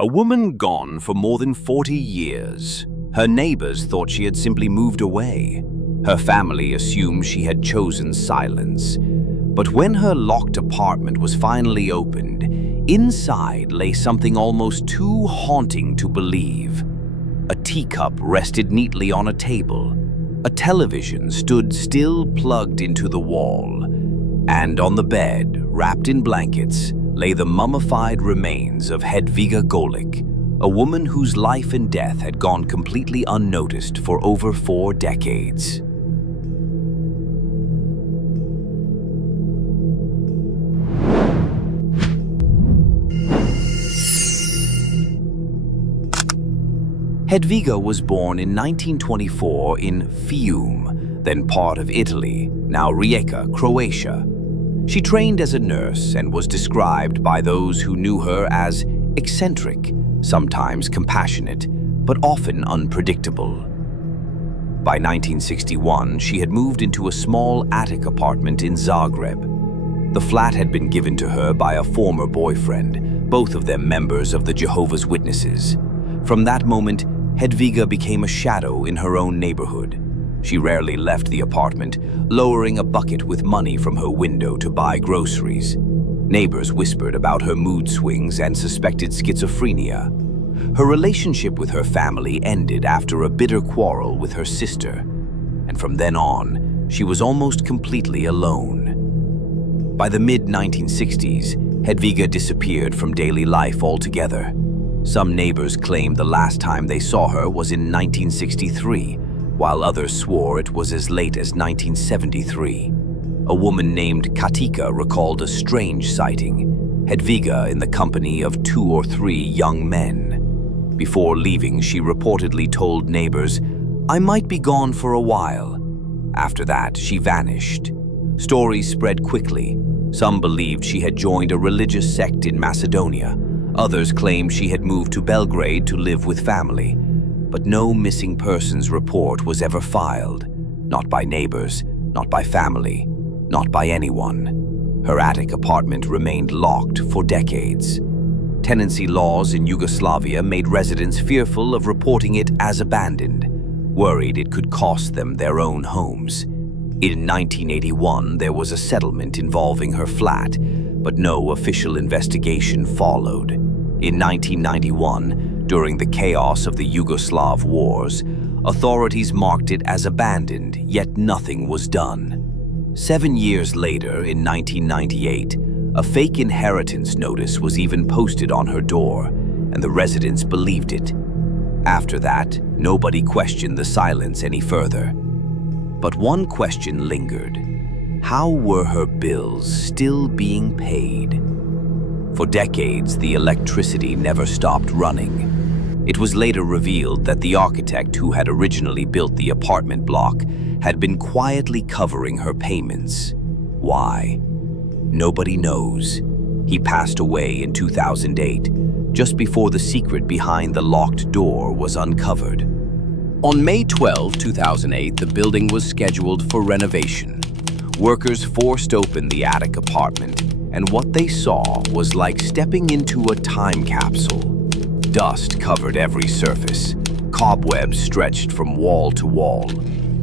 A woman gone for more than 40 years. Her neighbors thought she had simply moved away. Her family assumed she had chosen silence. But when her locked apartment was finally opened, inside lay something almost too haunting to believe. A teacup rested neatly on a table. A television stood still plugged into the wall. And on the bed, wrapped in blankets, lay the mummified remains of Hedviga Golik, a woman whose life and death had gone completely unnoticed for over 4 decades. Hedviga was born in 1924 in Fiume, then part of Italy, now Rijeka, Croatia. She trained as a nurse and was described by those who knew her as eccentric, sometimes compassionate, but often unpredictable. By 1961, she had moved into a small attic apartment in Zagreb. The flat had been given to her by a former boyfriend, both of them members of the Jehovah's Witnesses. From that moment, Hedviga became a shadow in her own neighborhood. She rarely left the apartment, lowering a bucket with money from her window to buy groceries. Neighbors whispered about her mood swings and suspected schizophrenia. Her relationship with her family ended after a bitter quarrel with her sister, and from then on, she was almost completely alone. By the mid-1960s, Hedviga disappeared from daily life altogether. Some neighbors claimed the last time they saw her was in 1963, while others swore it was as late as 1973. A woman named Katika recalled a strange sighting, Hedviga in the company of 2 or 3 young men. Before leaving, she reportedly told neighbors, "I might be gone for a while." After that, she vanished. Stories spread quickly. Some believed she had joined a religious sect in Macedonia. Others claimed she had moved to Belgrade to live with family. But no missing persons report was ever filed. Not by neighbors, not by family, not by anyone. Her attic apartment remained locked for decades. Tenancy laws in Yugoslavia made residents fearful of reporting it as abandoned, worried it could cost them their own homes. In 1981, there was a settlement involving her flat, but no official investigation followed. In 1991, during the chaos of the Yugoslav wars, authorities marked it as abandoned, yet nothing was done. 7 years later, in 1998, a fake inheritance notice was even posted on her door, and the residents believed it. After that, nobody questioned the silence any further. But one question lingered. How were her bills still being paid? For decades, the electricity never stopped running. It was later revealed that the architect who had originally built the apartment block had been quietly covering her payments. Why? Nobody knows. He passed away in 2008, just before the secret behind the locked door was uncovered. On May 12, 2008, the building was scheduled for renovation. Workers forced open the attic apartment, and what they saw was like stepping into a time capsule. Dust covered every surface. Cobwebs stretched from wall to wall.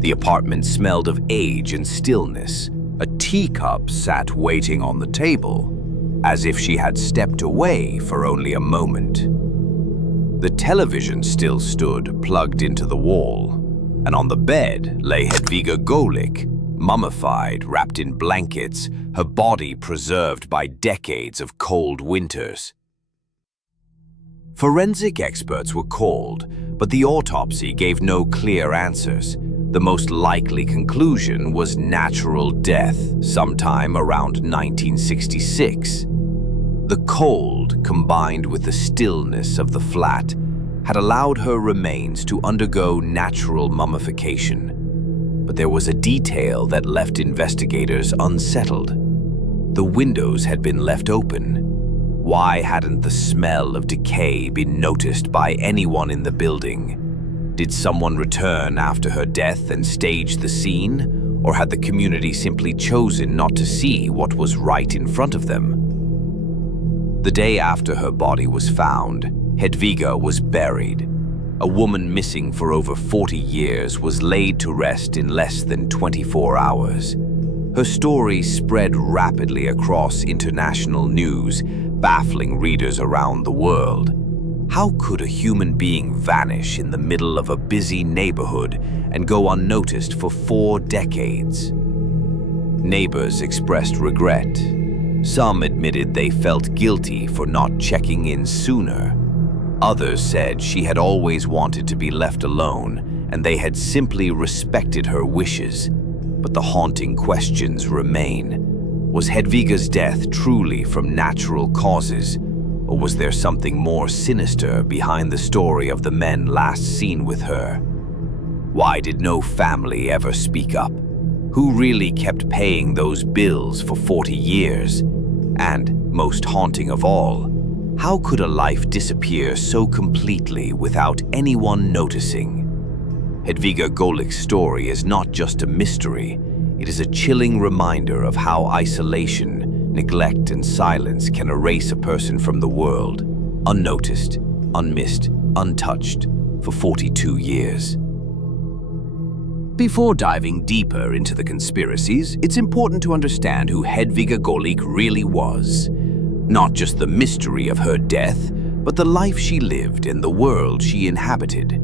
The apartment smelled of age and stillness. A teacup sat waiting on the table, as if she had stepped away for only a moment. The television still stood plugged into the wall, and on the bed lay Hedviga Golik, mummified, wrapped in blankets, her body preserved by decades of cold winters. Forensic experts were called, but the autopsy gave no clear answers. The most likely conclusion was natural death, sometime around 1966. The cold, combined with the stillness of the flat, had allowed her remains to undergo natural mummification. But there was a detail that left investigators unsettled. The windows had been left open. Why hadn't the smell of decay been noticed by anyone in the building? Did someone return after her death and stage the scene, or had the community simply chosen not to see what was right in front of them? The day after her body was found, Hedviga was buried. A woman missing for over 40 years was laid to rest in less than 24 hours. Her story spread rapidly across international news, baffling readers around the world. How could a human being vanish in the middle of a busy neighborhood and go unnoticed for 4 decades? Neighbors expressed regret. Some admitted they felt guilty for not checking in sooner. Others said she had always wanted to be left alone and they had simply respected her wishes. But the haunting questions remain. Was Hedviga's death truly from natural causes? Or was there something more sinister behind the story of the men last seen with her? Why did no family ever speak up? Who really kept paying those bills for 40 years? And, most haunting of all, how could a life disappear so completely without anyone noticing? Hedviga Golik's story is not just a mystery, it is a chilling reminder of how isolation, neglect, and silence can erase a person from the world, unnoticed, unmissed, untouched, for 42 years. Before diving deeper into the conspiracies, it's important to understand who Hedviga Golik really was. Not just the mystery of her death, but the life she lived and the world she inhabited.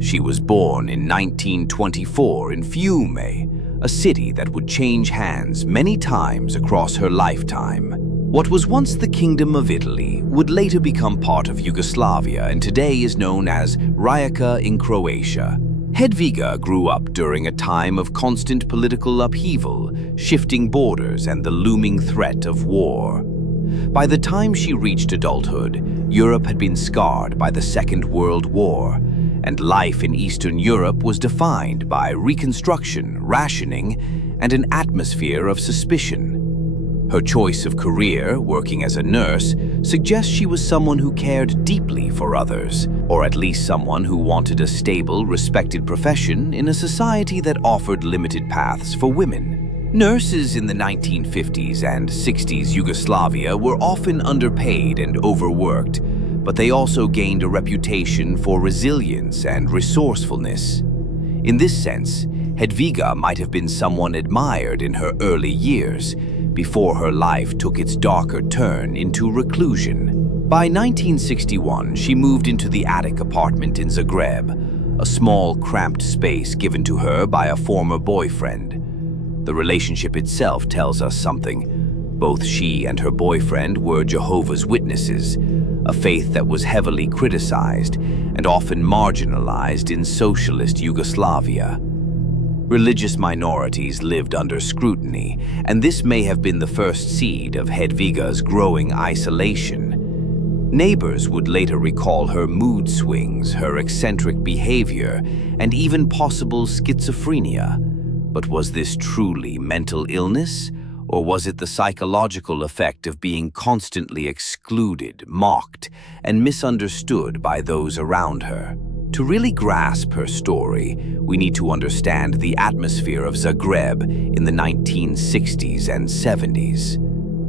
She was born in 1924 in Fiume, a city that would change hands many times across her lifetime. What was once the Kingdom of Italy would later become part of Yugoslavia and today is known as Rijeka in Croatia. Hedviga grew up during a time of constant political upheaval, shifting borders, and the looming threat of war. By the time she reached adulthood, Europe had been scarred by the Second World War, and life in Eastern Europe was defined by reconstruction, rationing, and an atmosphere of suspicion. Her choice of career, working as a nurse, suggests she was someone who cared deeply for others, or at least someone who wanted a stable, respected profession in a society that offered limited paths for women. Nurses in the 1950s and 60s Yugoslavia were often underpaid and overworked, but they also gained a reputation for resilience and resourcefulness. In this sense, Hedviga might have been someone admired in her early years, before her life took its darker turn into reclusion. By 1961, she moved into the attic apartment in Zagreb, a small, cramped space given to her by a former boyfriend. The relationship itself tells us something. Both she and her boyfriend were Jehovah's Witnesses, a faith that was heavily criticized and often marginalized in socialist Yugoslavia. Religious minorities lived under scrutiny, and this may have been the first seed of Hedviga's growing isolation. Neighbors would later recall her mood swings, her eccentric behavior, and even possible schizophrenia. But was this truly mental illness? Or was it the psychological effect of being constantly excluded, mocked, and misunderstood by those around her? To really grasp her story, we need to understand the atmosphere of Zagreb in the 1960s and 70s.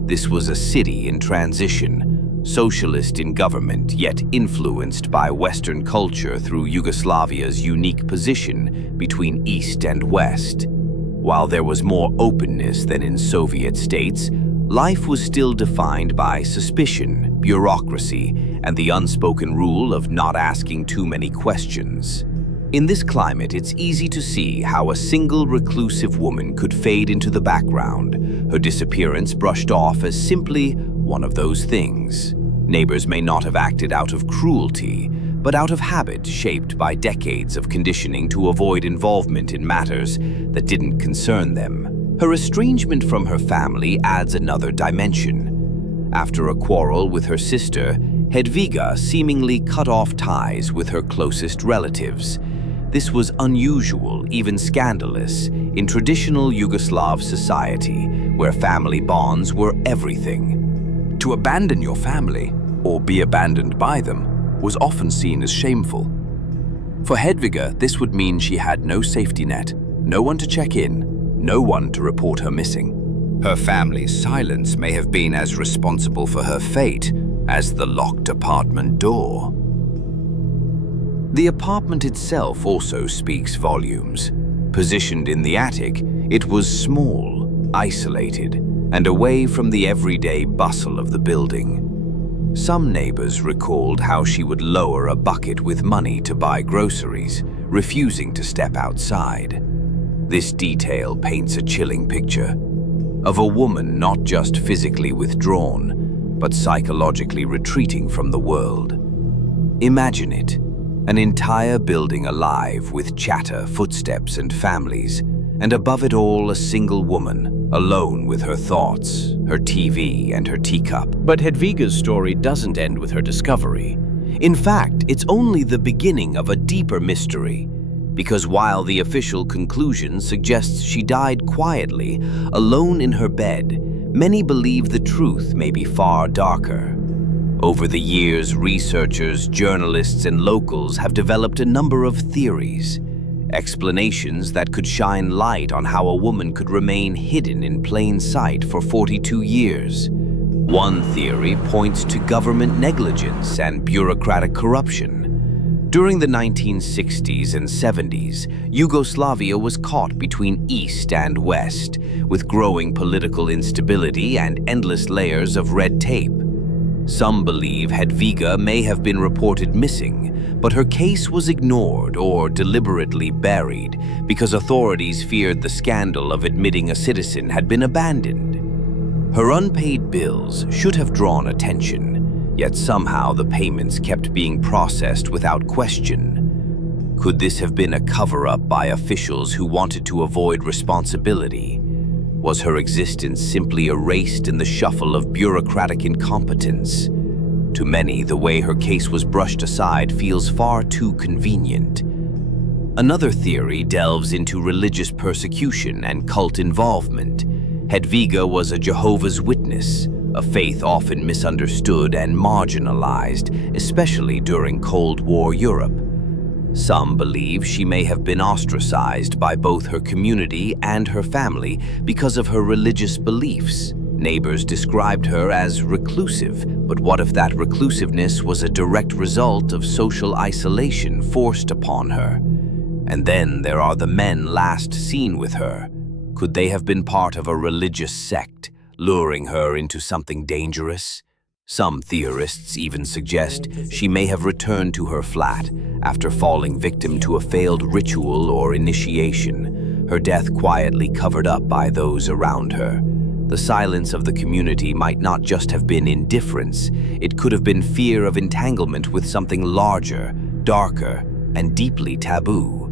This was a city in transition, socialist in government, yet influenced by Western culture through Yugoslavia's unique position between East and West. While there was more openness than in Soviet states, life was still defined by suspicion, bureaucracy, and the unspoken rule of not asking too many questions. In this climate, it's easy to see how a single reclusive woman could fade into the background, her disappearance brushed off as simply one of those things. Neighbors may not have acted out of cruelty, but out of habit shaped by decades of conditioning to avoid involvement in matters that didn't concern them. Her estrangement from her family adds another dimension. After a quarrel with her sister, Hedviga seemingly cut off ties with her closest relatives. This was unusual, even scandalous, in traditional Yugoslav society, where family bonds were everything. To abandon your family, or be abandoned by them, was often seen as shameful. For Hedviga, this would mean she had no safety net, no one to check in, no one to report her missing. Her family's silence may have been as responsible for her fate as the locked apartment door. The apartment itself also speaks volumes. Positioned in the attic, it was small, isolated, and away from the everyday bustle of the building. Some neighbors recalled how she would lower a bucket with money to buy groceries, refusing to step outside. This detail paints a chilling picture of a woman not just physically withdrawn, but psychologically retreating from the world. Imagine it, an entire building alive with chatter, footsteps, and families, and above it all a single woman, alone with her thoughts, her TV, and her teacup. But Hedviga's story doesn't end with her discovery. In fact, it's only the beginning of a deeper mystery, because while the official conclusion suggests she died quietly, alone in her bed, many believe the truth may be far darker. Over the years, researchers, journalists, and locals have developed a number of theories, explanations that could shine light on how a woman could remain hidden in plain sight for 42 years. One theory points to government negligence and bureaucratic corruption. During the 1960s and 70s, Yugoslavia was caught between East and West, with growing political instability and endless layers of red tape. Some believe Hedviga may have been reported missing, but her case was ignored or deliberately buried because authorities feared the scandal of admitting a citizen had been abandoned. Her unpaid bills should have drawn attention, yet somehow the payments kept being processed without question. Could this have been a cover-up by officials who wanted to avoid responsibility? Was her existence simply erased in the shuffle of bureaucratic incompetence? To many, the way her case was brushed aside feels far too convenient. Another theory delves into religious persecution and cult involvement. Hedviga was a Jehovah's Witness, a faith often misunderstood and marginalized, especially during Cold War Europe. Some believe she may have been ostracized by both her community and her family because of her religious beliefs. Neighbors described her as reclusive, but what if that reclusiveness was a direct result of social isolation forced upon her? And then there are the men last seen with her. Could they have been part of a religious sect, luring her into something dangerous? Some theorists even suggest she may have returned to her flat after falling victim to a failed ritual or initiation, her death quietly covered up by those around her. The silence of the community might not just have been indifference, it could have been fear of entanglement with something larger, darker, and deeply taboo.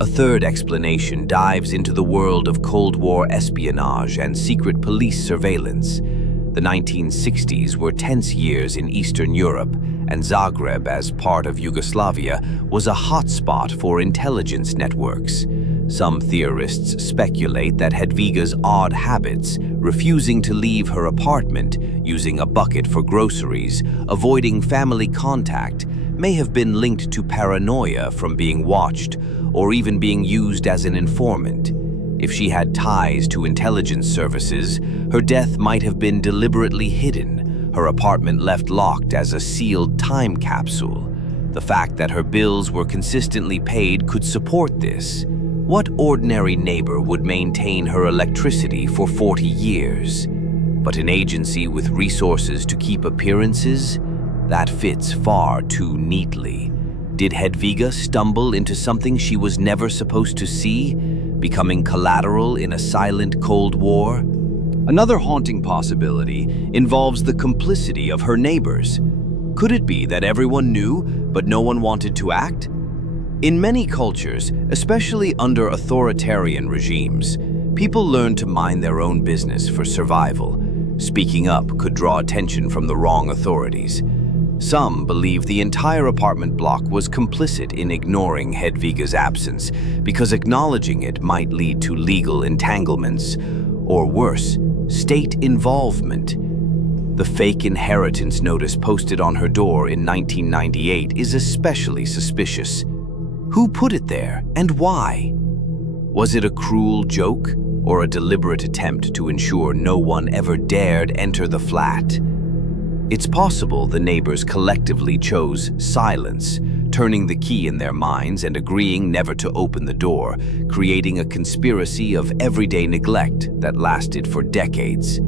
A third explanation dives into the world of Cold War espionage and secret police surveillance. The 1960s were tense years in Eastern Europe, and Zagreb, as part of Yugoslavia, was a hotspot for intelligence networks. Some theorists speculate that Hedviga's odd habits, refusing to leave her apartment, using a bucket for groceries, avoiding family contact, may have been linked to paranoia from being watched or even being used as an informant. If she had ties to intelligence services, her death might have been deliberately hidden, her apartment left locked as a sealed time capsule. The fact that her bills were consistently paid could support this. What ordinary neighbor would maintain her electricity for 40 years? But an agency with resources to keep appearances? That fits far too neatly. Did Hedviga stumble into something she was never supposed to see, becoming collateral in a silent Cold War? Another haunting possibility involves the complicity of her neighbors. Could it be that everyone knew, but no one wanted to act? In many cultures, especially under authoritarian regimes, people learn to mind their own business for survival. Speaking up could draw attention from the wrong authorities. Some believe the entire apartment block was complicit in ignoring Hedviga's absence because acknowledging it might lead to legal entanglements, or worse, state involvement. The fake inheritance notice posted on her door in 1998 is especially suspicious. Who put it there and why? Was it a cruel joke or a deliberate attempt to ensure no one ever dared enter the flat? It's possible the neighbors collectively chose silence turning the key in their minds and agreeing never to open the door, creating a conspiracy of everyday neglect that lasted for decades.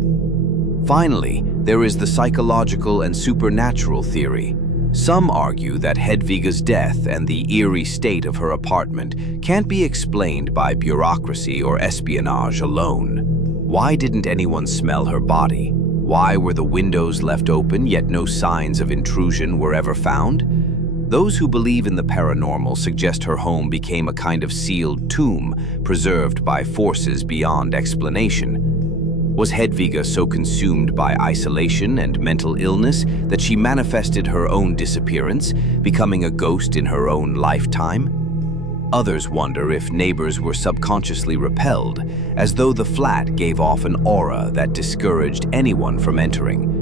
Finally, there is the psychological and supernatural theory. Some argue that Hedviga's death and the eerie state of her apartment can't be explained by bureaucracy or espionage alone. Why didn't anyone smell her body? Why were the windows left open, yet no signs of intrusion were ever found? Those who believe in the paranormal suggest her home became a kind of sealed tomb, preserved by forces beyond explanation. Was Hedviga so consumed by isolation and mental illness that she manifested her own disappearance, becoming a ghost in her own lifetime? Others wonder if neighbors were subconsciously repelled, as though the flat gave off an aura that discouraged anyone from entering.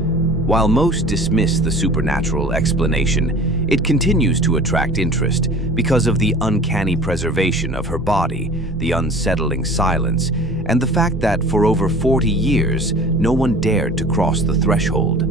While most dismiss the supernatural explanation, it continues to attract interest because of the uncanny preservation of her body, the unsettling silence, and the fact that for over 40 years, no one dared to cross the threshold.